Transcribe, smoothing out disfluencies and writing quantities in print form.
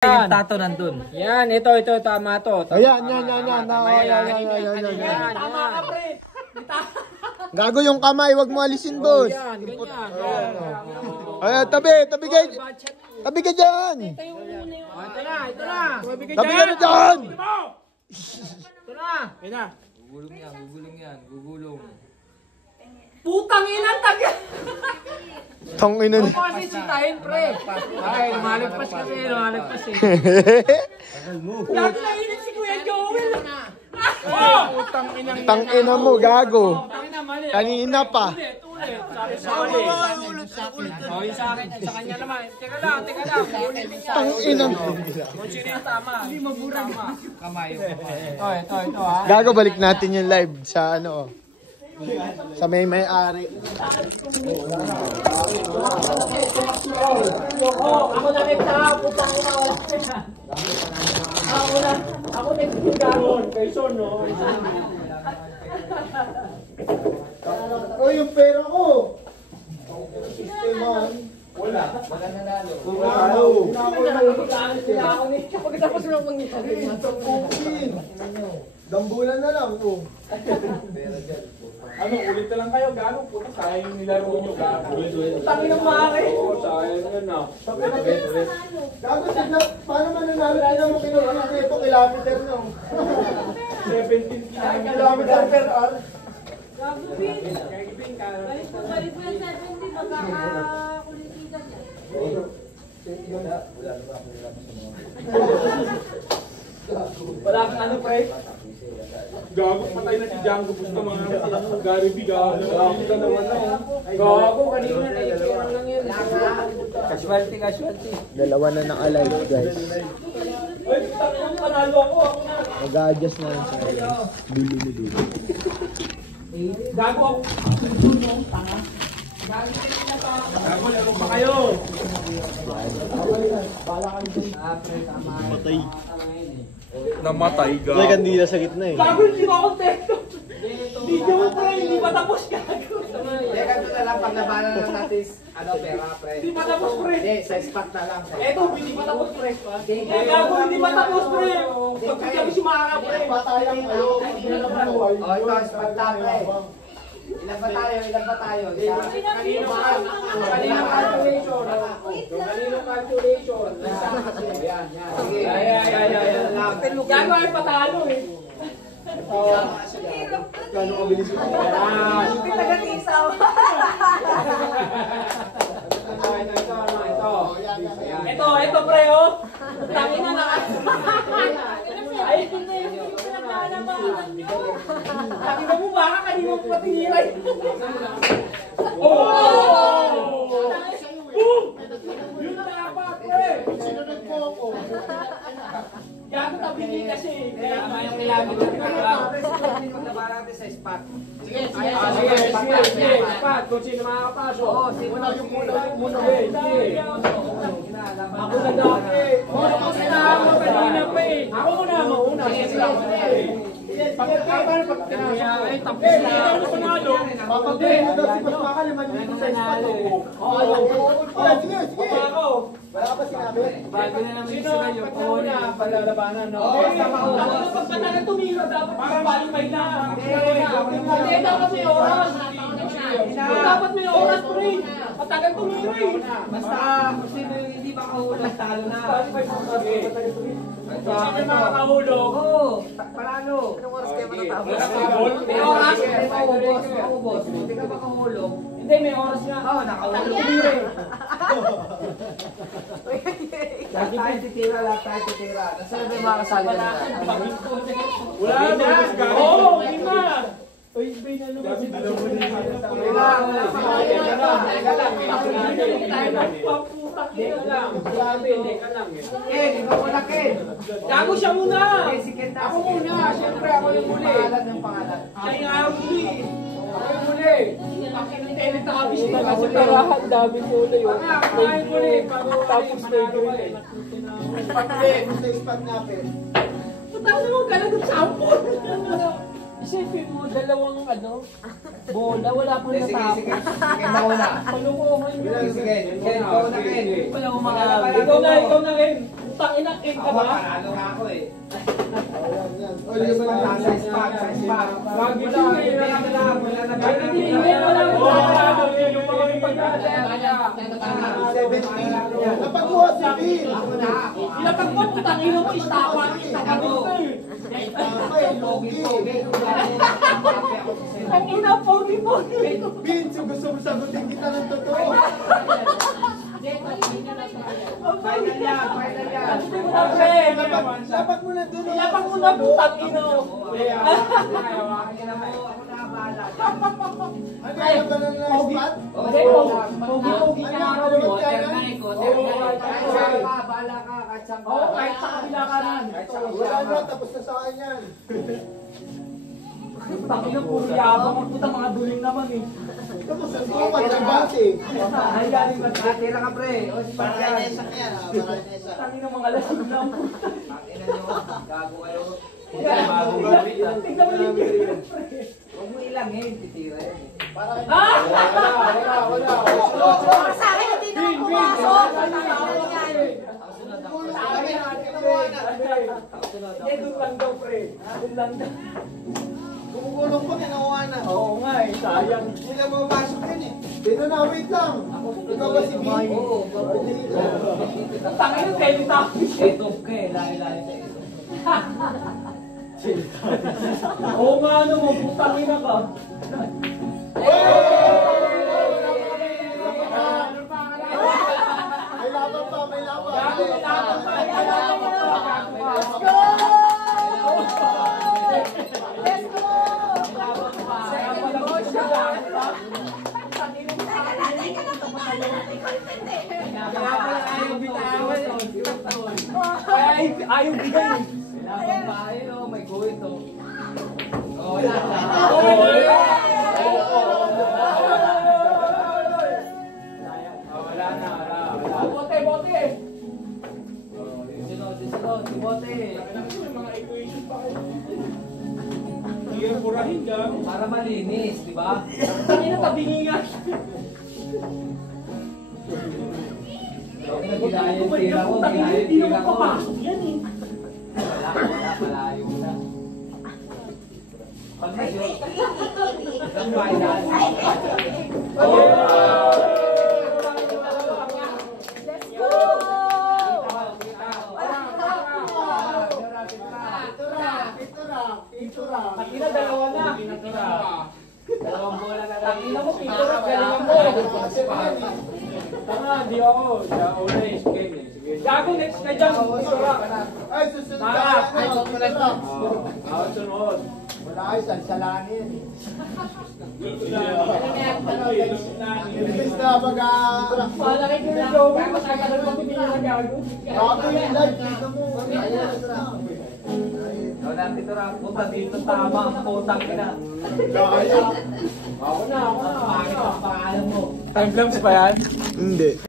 Yung tato nandun. Yan, ito, tama to. Ayan. Tama ka, pre. Gago yung kamay, wag mo alisin, boss. Yan, ganyan. Ayan, tabi ka. Tabi ka dyan. Ito na. Tabi ka na dyan. Ito na. Yan na. Gugulong. Putang ina, taga. Tangina Ano kasi sitahin, pre? Ay, lumalagpas kasi, lumalagpas eh. Lagi na init si Kuya Joel. Tangina mo, gago. Tangina, mali. Kanina pa. Ulit. Sabi sa ulit. Oh, yung sa akin, sa kanya naman. Teka lang. Ulitin niya. Tangina mo. Kung sino yung tama. Hindi mabura. Kamay. Ito ha. Gago, balik natin yung live sa ano. Sa may-ari. Ako na nagtaka, putang ina, wala. Ako nagtagaron, kay Son, no? Oh, yung pera ko. Sisteman. Wala nanalo. Pagkatapos mo lang mangyari. Dambulan na lang, oh. Ano, ulit na lang kayo, gano'n po. Sayang yung nilaro nyo, gano'n. Tangin ng mare. Oo, sayang yun na. Gago, paano mananalo? Tignan mo kinukulit ito, kilometer na. 17 Kilometer per hour. Balik mo yung 70, magkakakulitigan yan. Wala kang ano, pre? Gago, patay na si Django. Gusto mga Gary B, gago. Gago ka naman na. Gago, kanina na lang yun. Casualty. Dalawa na naka-live, guys. Ay, tangin ang panalo ako na. Mag-a-adjust na lang sa dulo. Gago ako. Gago, laro pa kayo. Namatay, gago. Kandila sa gitna eh. Gago, hindi ko ako tekto. Video mo, pre, hindi pa tapos, gago. Hindi, ganito na lang, paglabanan na natin, pera, pre. Hindi pa tapos, pre. Hindi, sa spot na lang. Eto, hindi pa tapos, pre. Gago, hindi pa tapos, pre. Pagkat kami si Mara, pre. Patayang kayo. O, ito, spot na, pre. Ilan ba tayo? Isa. Kanino calculation? Kanino calculation? Yan. Sige. Gago ay patalo eh. Gano'ng kabilis mo? Pinagatisaw. Ito pre oh. Tangin na. Ay, tangin mo baka kanino mo patingiray. Oh! Boom! Yun dapat pre. Sinunod mo ako. Gago tabingin kasi. Kaya yung kilometer na paglabanan natin sa spot. Sige. Pat, kung sino makakapasok. Oo, sino Muna. Sige. Ako na dati. Ako sinama kanina pa eh. Ako mauna. Pagkakapan, ay tapos na. Ito na panalo. Papagay mo daw si Mas Maka 5,000 sa spot ko. Sige. Wala ka ba sinabi? Bago na naman Sino ang una paglalabanan, no? Dapat pag tumira, dapat parang na. Hindi, dapat may oras. Dapat may oras, pre. Patagal tumira eh. Basta, kung sino yung hindi makahulog, talo na. Sabi mga kahulog. Oo, panalo. Anong oras kayo matatapos? May oras. Maubos. Hindi ka makahulog. Hindi, may oras nga. Oo, nakahulog. Tumira eh. Lahat tayo titira. Nasaan na yung mga kasali na? Wala na, gago. Oo, lima. Uy, bay na naman si Ken, ikaw muna, Ken. Gago siya muna. Si Ken na. Ako muna. Siyempre, ako yung muli. Pangalan. Siya yung ayaw muli. Ako yung muli. Pakinintendit na kami siya kasi tarahan. Dami muli yun. Ako yung muli. Tapos may green. Gusto yung spot natin. Putang na mo, galang ng shampoo. Isipin mo, dalawang bola, wala pang natapos. Sige. Ken na una. Palukuhan yun. Sige. Ken, ikaw na, Ken. Wala akong makalaban. Ikaw na rin. putang ina, king ka ba? Panalo nga ako eh. Ayan, yan. O, Sa yun ba spot, na? sa spot, sa spot. Wag mo lang, Wala na. Hindi, wala mo panalo. Yung mga may pagkakata. 17. Napakuha si Bill. Ako na. Ilapag mo, putang ina mo, istapan mo eh. Ay, Logi. Ang ina, pogi-pogi. Vince, gusto mo sagutin kita ng totoo. Final yan, final yan. Hindi mo na, pre. Dapat mo na doon. Ilapag mo na, putang ina. Ako na bahala. Ano kaya ba na spot? Hindi, pogi-pogi ka nga raw mo. Bahala ka, kahit saan ka. Oo, kahit sa kabila ka rin. Wala na, tapos na sa akin yan. Putang ina, puro yabang. Ang putang mga duling naman eh. Tapos sa spot, ang base. Ay, galing na. Tira ka pre. O, spot yan. Putang ina, mga lasing lang. Ina nyo, gago kayo. Tignan mo yung game, pre. Huwag mo ilangin, titira yan eh. Ah! Sa akin, hindi naman pumasok. Hindi, doon lang daw, pre. Doon lang daw. Gumugulong pa, ginawa na. Oo nga eh, sayang. Hindi na mapasok yun eh. Dito na, wait lang. Ikaw ba si Bill? Oo, Tangin yung Teletubbies. Etop ka eh, lahi-lahi sa etop. Oo nga ano mo, putangin na ka. May laban pa, may laban. Gago, may laban pa. Let's go! Let's go! Second motion. Teka na, paano natin content eh? Ayaw bigay. Kailangan pa kayo, may guhit to. Oo, wala na. Wala na. Bote, bote. Sunod, si Bote. May mga equation pa kayo. Hindi yan purahin ka. Para malinis, di ba? Tangin na tabingingan. Ginaya yung tira ko, Tangin ginaya yung hindi tira naman ko. papasok yan eh. Wala, malayo na. Pag medyo, isang final. Let's go! Pintura. Tangina, dalawa na. Dalawang bola na lang. Tangina mo, pintura, galingan mo. Tanga, di ako. Gago, next na dyan. Pintura. Ay, susunod Ah, ka. ay, susunod na lang. Sunod. Wala ay, salsalaan yan eh. Imbis na mag-aarak. Malaki ko yung Joey, matagal pa pinila na gago. Bago yung live, dito mo. Wala dito lang. Punta dito tama ang putang ina. Kaya. Ako na. Pangit ang pangalan mo. Time lapse pa yan? Hindi.